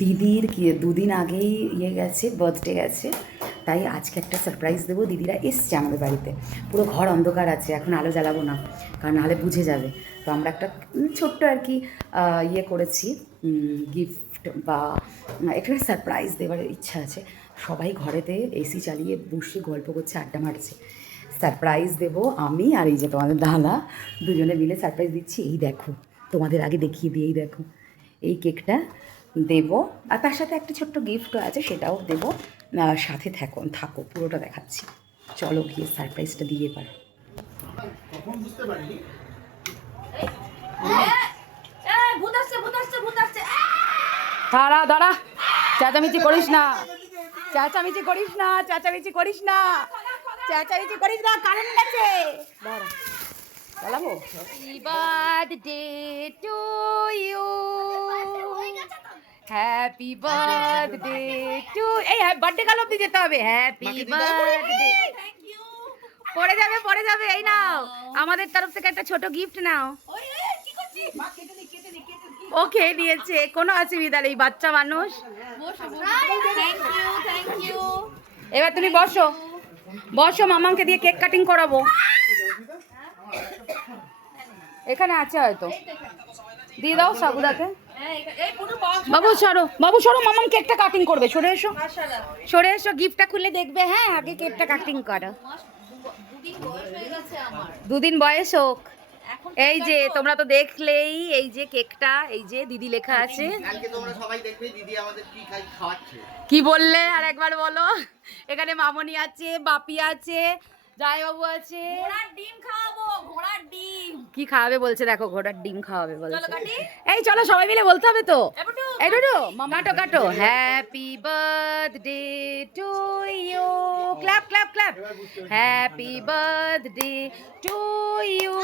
দিদির কি দুদিন আগেই গেছে, বার্থডে গেছে, তাই আজকে একটা সারপ্রাইজ দেবো। দিদিরা এসছে আমাদের বাড়িতে, পুরো ঘর অন্ধকার আছে, এখন আলো জ্বালাবো না, কারণ নাহলে বুঝে যাবে। তো আমরা একটা ছোট্ট আর কি করেছি, গিফট বা একটা সারপ্রাইজ দেওয়ার ইচ্ছা আছে। সবাই ঘরেতে এসি চালিয়ে বসে গল্প করছে, আড্ডা মারছে। সারপ্রাইজ দেবো আমি আর এই যে তোমাদের দাদা, দুজনে মিলে সারপ্রাইজ দিচ্ছি। এই দেখো, তোমাদের আগে দেখিয়ে দিয়েই দেখো, এই কেকটা দেবো, আর তার সাথে একটা ছোট্ট গিফটও আছে, সেটাও দেবো। সাথে থাকো, পুরোটা দেখাচ্ছি। চলো গিয়ে সারপ্রাইজটা দিয়ে পারো। দাঁড়া দাঁড়া, চেঁচামেচি করিস না, চেঁচামেচি করিস না, চেঁচামেচি করিস না, চেঁচামেচি করিস না, কারেন্ট গেছে। দাঁড়া, চালাবো। Happy birthday to you, happy birthday to, এই বার্থডে কাল অব্দি যেতে হবে। হ্যাপি বার্থডে, পড়ে যাবে, এই নাও আমাদের তরফ থেকে একটা ছোট গিফট নাও। ও খেয়ে নিয়েছে, কোনো অসুবিধা নেই, বাচ্চা মানুষ। এবার তুমি বসো, মামাকে দিয়ে কেক কাটিং করাবো। এখানে আছে হয়তো, দিয়ে দাও সাগুদাকে। বাবু সরো, মামাম কেকটা কাটিং করবে, সরে এসো, গিফটটা খুলে দেখবে। হ্যাঁ, আগে কেকটা কাটিং করো। দুদিন বয়স হোক। এই যে তোমরা তো দেখলেই, এই যে কেকটা, এই যে দিদি লেখা আছে। কি বললে আর একবার বলো। এখানে মামনি আছে, বাপি আছে, জামাইবাবু আছে। ঘোড়ার ডিম খাওয়াবো, ঘোড়ার ডিম। কি খাওয়াবে বলছে, দেখো, ঘোড়ার ডিম খাওয়াবে বলছে। এই চলো সবাই মিলে বলতে হবে তো। এই ডুডু মামা কাটো। Happy birthday to you, clap clap clap. Happy birthday to you.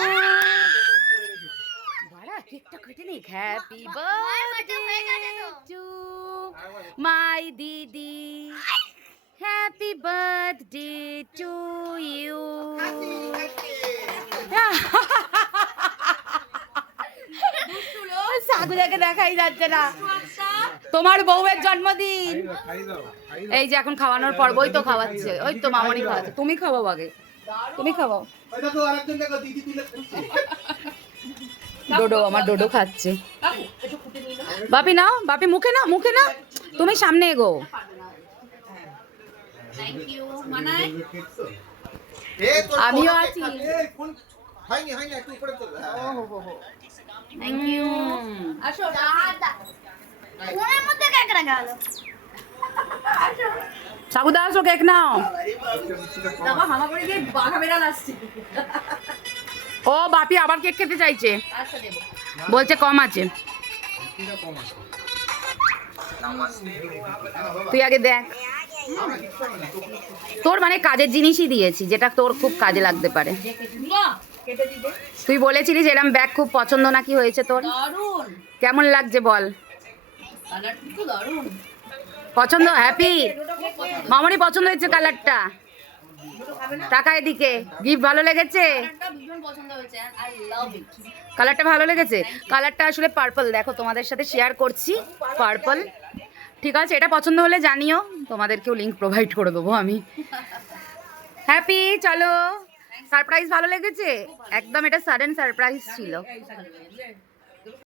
বাড়া কেকটা কেটে নে। Happy birthday to my didi, happy birthday to you. সাগুদাকে দেখাই যাচ্ছে না, তোমার বউয়ের জন্মদিন। এই যে এখন খাওয়ানোর পর, ওই তো খাওয়াচ্ছে, ওই তো মামনি খাওয়াচ্ছে। তুমি খাওয়াও আগে, তুমি খাওয়াও। ডোডো, আমার ডোডো খাচ্ছে। বাপি নাও, বাপি মুখে না, তুমি সামনে এগো। আমিও আছি। সাগুদা আসো, কেক নাও। ও বাপি আবার কেক খেতে চাইছে, বলছে কম আছে। তুই আগে দেখ, তোর মানে কাজের জিনিসই দিয়েছি, যেটা তোর খুব কাজে লাগতে পারে। তুই বলেছিলিস এরম ব্যাগ খুব পছন্দ নাকি হয়েছে তোর? কেমন লাগছে বল? পছন্দ? হ্যাপি মামনি পছন্দ হয়েছে কালারটা। টাকা এদিকে, গিফট ভালো লেগেছে? কালারটা ভালো লেগেছে? কালারটা আসলে পার্পল, দেখো তোমাদের সাথে শেয়ার করছি, পার্পল। ঠিক আছে, এটা পছন্দ হলে জানিও, তোমাদেরকেও লিঙ্ক প্রোভাইড করে দেবো আমি। হ্যাপি, চলো। সারপ্রাইজ ভালো লেগেছে? একদম এটা সাডেন সারপ্রাইজ ছিল।